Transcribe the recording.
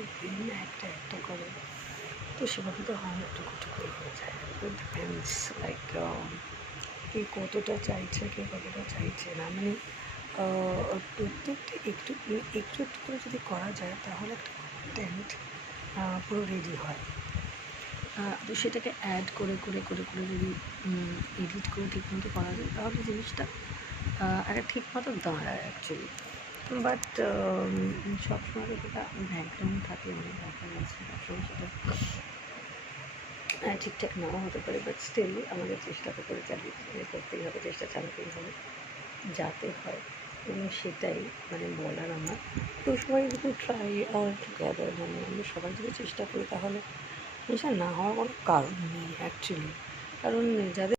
দেখবেন একটা একটা করে, তো সেভাবে তো হয় না, টুকু টুকু হয়ে যায়। ডিপেন্ডস লাইক কে কতটা চাইছে, কে কতটা চাইছে না। মানে প্রত্যেকটা একটু একটু একটু করে যদি করা যায় তাহলে একটা কন্টেন্ট পুরো রেডি হয়। তো সেটাকে অ্যাড করে করে করে করে যদি এডিট করে ঠিকমতো করা যায় তাহলে জিনিসটা একটা ঠিক মতো দাঁড়ায় অ্যাকচুয়ালি। বাট সবসময় তো সেটা ব্যাকগ্রাউন্ড থাকে, অনেক ব্যাপার আছে, সবসময় সেটা ঠিকঠাক নাও হতে পারে, বাট স্টিল আমাদের চেষ্টা তো করে করতেই হবে, চেষ্টা চালাতেই হবে যাতে হয়। এবং সেটাই মানে বলার আমার। তো সবাই যদি ট্রাই অল টুগেদার, মানে আমরা সবাই যদি চেষ্টা করি তাহলে জিনিসটা না হওয়ার কোনো কারণ নেই অ্যাকচুয়ালি। কারণ যাদের